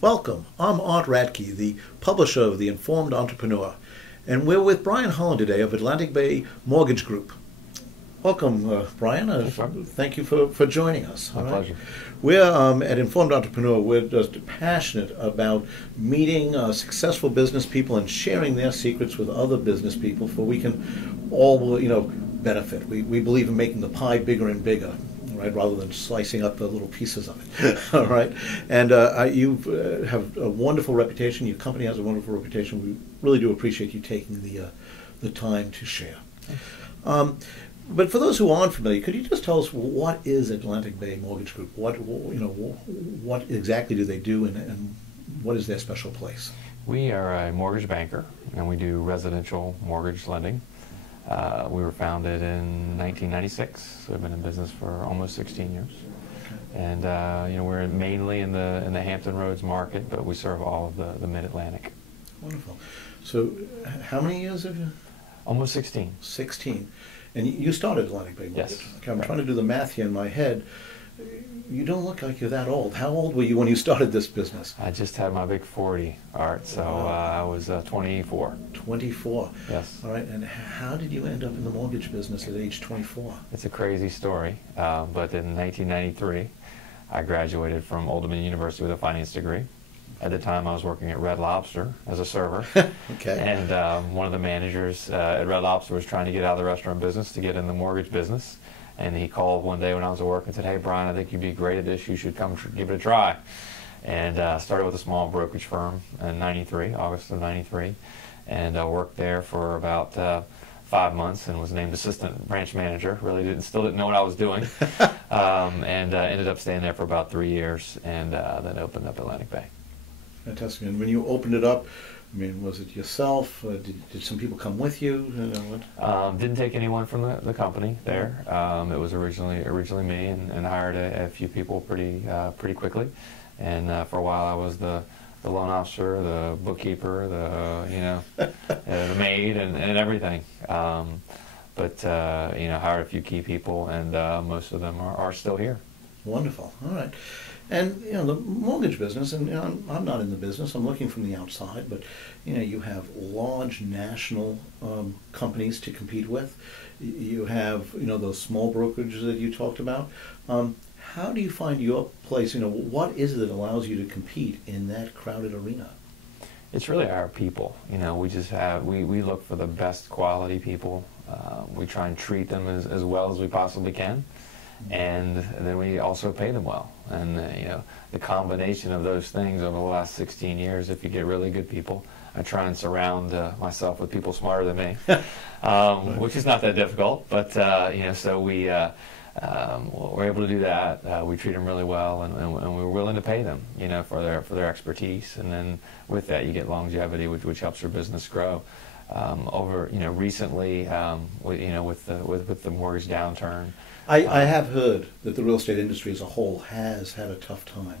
Welcome. I'm Art Radke, the publisher of The Informed Entrepreneur, and we're with Brian Holland today of Atlantic Bay Mortgage Group. Welcome, Brian. Thank you for joining us. My pleasure. We're at Informed Entrepreneur. We're just passionate about meeting successful business people and sharing their secrets with other business people, for we can all, benefit. We believe in making the pie bigger and bigger, right, rather than slicing up the little pieces of it. All right, and you have a wonderful reputation. Your company has a wonderful reputation. We really do appreciate you taking the time to share. But for those who aren't familiar, could you just tell us what is Atlantic Bay Mortgage Group? What exactly do they do, and what is their special place? We are a mortgage banker, and we do residential mortgage lending. We were founded in 1996. So we've been in business for almost 16 years. Okay. And we're mainly in the Hampton Roads market, but we serve all of the Mid-Atlantic. Wonderful. So how many years have you? Almost 16. 16. And you started Atlantic Bay Mortgage. Yes. Okay, I'm trying to do the math here in my head. You don't look like you're that old. How old were you when you started this business? I just had my big 40, Art, so I was 24. 24? Yes. All right, and how did you end up in the mortgage business at age 24? It's a crazy story, but in 1993, I graduated from Old Dominion University with a finance degree. At the time, I was working at Red Lobster as a server. Okay. And one of the managers at Red Lobster was trying to get out of the restaurant business to get in the mortgage business. And he called one day when I was at work and said, "Hey, Brian, I think you'd be great at this. You should come give it a try." And started with a small brokerage firm in '93, August of '93, and worked there for about 5 months and was named assistant branch manager. Really still didn't know what I was doing, and ended up staying there for about 3 years, and then opened up Atlantic Bay. Fantastic. And when you opened it up, I mean, was it yourself? Did some people come with you? Didn't take anyone from the company there. It was originally me, and hired a few people pretty quickly. And for a while, I was the loan officer, the bookkeeper, the maid, and everything. But hired a few key people, and most of them are still here. Wonderful. All right. And the mortgage business, and I'm not in the business, I'm looking from the outside, but you have large national companies to compete with. You have those small brokerages that you talked about. How do you find your place? What is it that allows you to compete in that crowded arena? It's really our people. We just we look for the best quality people. We try and treat them as well as we possibly can. And then we also pay them well. And the combination of those things over the last 16 years, if you get really good people, I try and surround myself with people smarter than me, which is not that difficult. But so we're able to do that. We treat them really well, and we're willing to pay them, for their expertise. And then with that, you get longevity, which helps your business grow. Recently, with the mortgage downturn. I have heard that the real estate industry as a whole has had a tough time.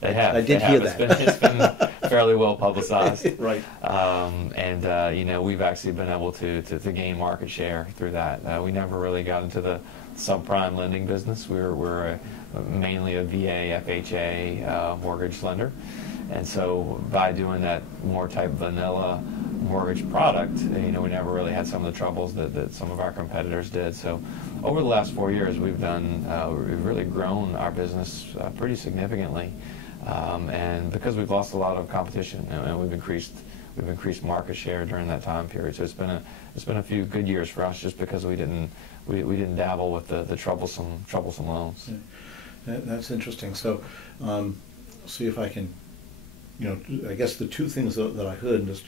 I did hear that. It's been fairly well publicized. Right. We've actually been able to gain market share through that. We never really got into the subprime lending business. We're mainly a VA, FHA mortgage lender. And so by doing that more type vanilla mortgage product, we never really had some of the troubles that some of our competitors did. So over the last 4 years, we've really grown our business pretty significantly. And because we've lost a lot of competition, and we've increased market share during that time period. So it's been a few good years for us, just because we didn't dabble with the troublesome loans. Yeah. That's interesting. So see if I can, I guess the two things that I heard, and just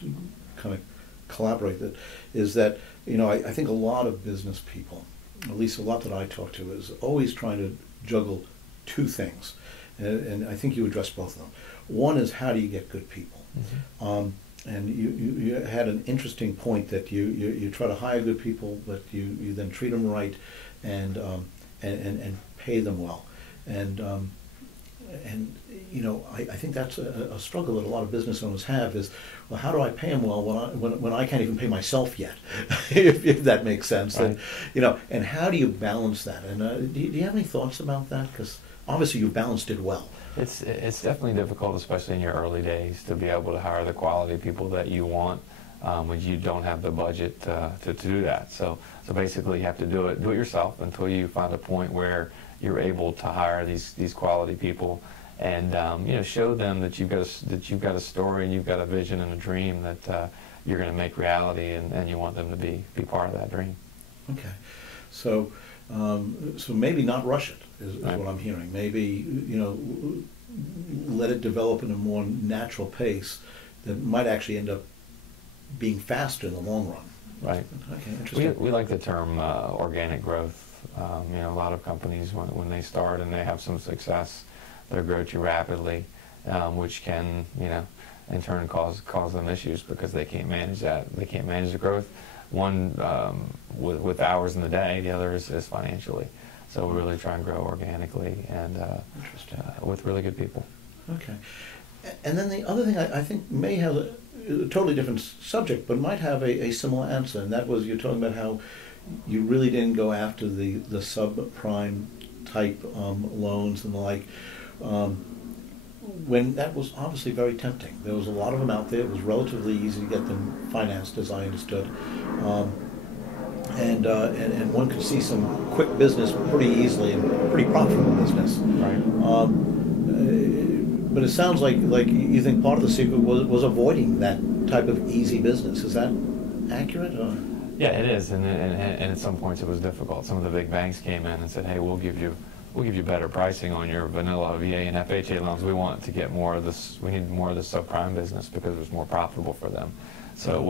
kind of collaborate, that is that I think a lot of business people, at least a lot that I talk to, is always trying to juggle two things. And I think you addressed both of them. One is, how do you get good people? Mm-hmm. And you had an interesting point that you try to hire good people, but you then treat them right, and pay them well. And and I think that's a struggle that a lot of business owners have is, well, how do I pay them well when I can't even pay myself yet, if that makes sense. Right. And how do you balance that? And do you have any thoughts about that? Because obviously you've balanced it well. It's definitely difficult, especially in your early days, to be able to hire the quality people that you want when you don't have the budget to do that. So basically you have to do it yourself until you find a point where you're able to hire these quality people, and show them that you've got a story and you've got a vision and a dream that you're going to make reality, and you want them to be part of that dream. Okay, so maybe not rush it is Right. what I'm hearing. Maybe let it develop in a more natural pace that might actually end up being faster in the long run. Right. Okay, interesting. We like the term organic growth. A lot of companies, when they start and they have some success, they grow too rapidly, which can, in turn cause them issues because they can't manage that. They can't manage the growth. One, with hours in the day, the other is financially. So we really try and grow organically and with really good people. Okay. And then the other thing I think may have a totally different subject, but might have a similar answer, and that was you're talking about how you really didn't go after the subprime type loans and the like, when that was obviously very tempting. There was a lot of them out there. It was relatively easy to get them financed, as I understood. And one could see some quick business pretty easily and pretty profitable business. Right. But it sounds like you think part of the secret was avoiding that type of easy business. Is that accurate? Or? Yeah, it is, and at some points it was difficult. Some of the big banks came in and said, "Hey, we'll give you better pricing on your vanilla VA and FHA loans. We want to get more of this. We need more of the subprime business because it was more profitable for them." So it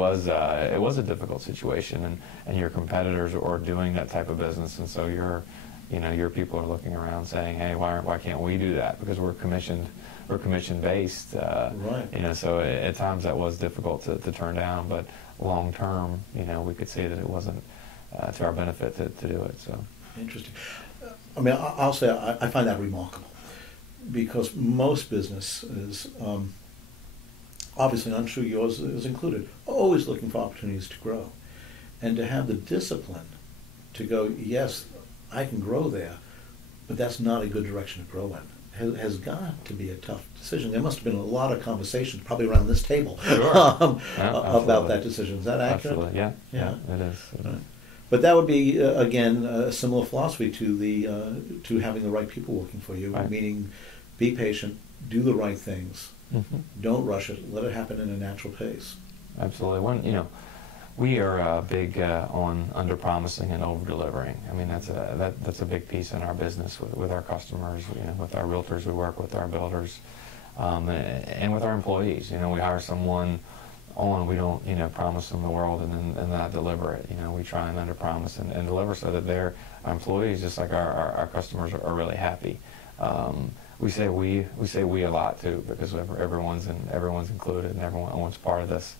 was a difficult situation, and your competitors are doing that type of business, and so your people are looking around saying, "Hey, why can't we do that?" Because we're commission based. Right. So at times that was difficult to turn down, but long term, we could see that it wasn't to our benefit to do it. So Interesting. I mean, I'll say I find that remarkable, because most businesses, obviously, I'm sure yours is included, are always looking for opportunities to grow, and to have the discipline to go, yes, I can grow there, but that's not a good direction to grow in. Has got to be a tough decision. There must have been a lot of conversations, probably around this table, Sure. about that decision. Is that accurate? Absolutely, yeah, it is. Right. But that would be again a similar philosophy to having the right people working for you. Right. Meaning, be patient, do the right things, Mm-hmm. don't rush it, let it happen in a natural pace. Absolutely. We are big on under-promising and over-delivering. I mean, that's a big piece in our business with our customers, with our realtors we work with, our builders, and with our employees. We hire someone on, we don't, promise them the world and not deliver it. We try and under-promise and deliver so that our employees, just like our customers, are really happy. We say we a lot too, because everyone's included and everyone's part of this.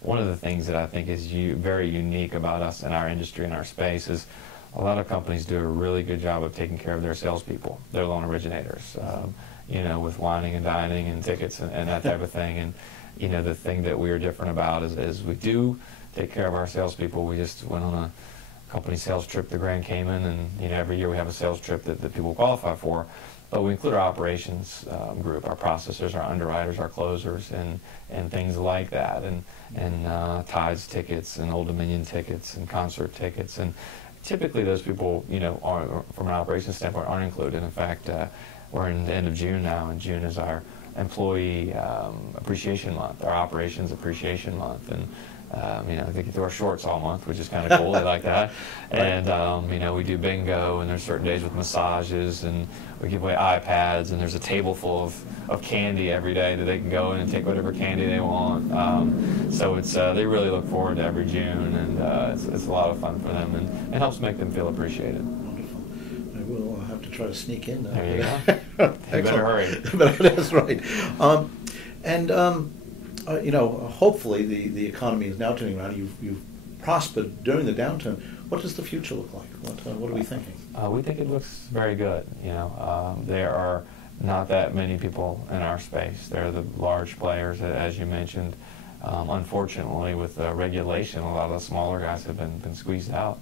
One of the things that I think is very unique about us in our industry and our space is a lot of companies do a really good job of taking care of their salespeople, their loan originators, with wining and dining and tickets and that type of thing. And the thing that we're different about is we do take care of our salespeople. We just went on a company sales trip to Grand Cayman, and every year we have a sales trip that people qualify for. But we include our operations group, our processors, our underwriters, our closers, and things like that, and Tides tickets, and Old Dominion tickets, and concert tickets, and typically those people, are, from an operations standpoint, aren't included. In fact, we're in the end of June now, and June is our employee appreciation month, our operations appreciation month, and they get to wear shorts all month, which is kind of cool. They like that. And, we do bingo, and there's certain days with massages, and we give away iPads, and there's a table full of candy every day that they can go in and take whatever candy they want. So they really look forward to every June, and it's a lot of fun for them, and it helps make them feel appreciated. Wonderful. I will have to try to sneak in. There you go. You better hurry. But that's right. Hopefully the economy is now turning around. You've prospered during the downturn. What does the future look like? What are we thinking? We think it looks very good. There are not that many people in our space. They're the large players, as you mentioned. Unfortunately, with regulation, a lot of the smaller guys have been squeezed out.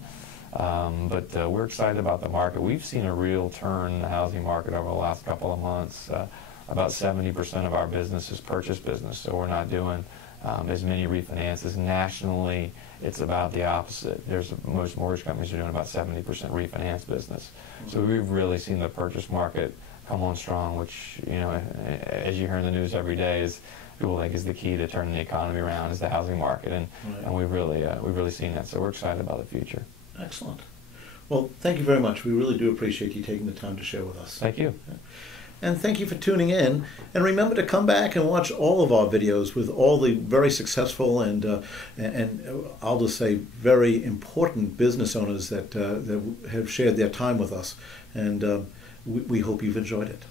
But we're excited about the market. We've seen a real turn in the housing market over the last couple of months. About 70% of our business is purchase business, so we're not doing as many refinances. Nationally, it's about the opposite. Most mortgage companies are doing about 70% refinance business. So we've really seen the purchase market come on strong, which, you know, as you hear in the news every day, is people think is the key to turning the economy around, is the housing market, and we've really seen that. So we're excited about the future. Excellent. Well, thank you very much. We really do appreciate you taking the time to share with us. Thank you. And thank you for tuning in. And remember to come back and watch all of our videos with all the very successful and I'll just say very important business owners that have shared their time with us. And we hope you've enjoyed it.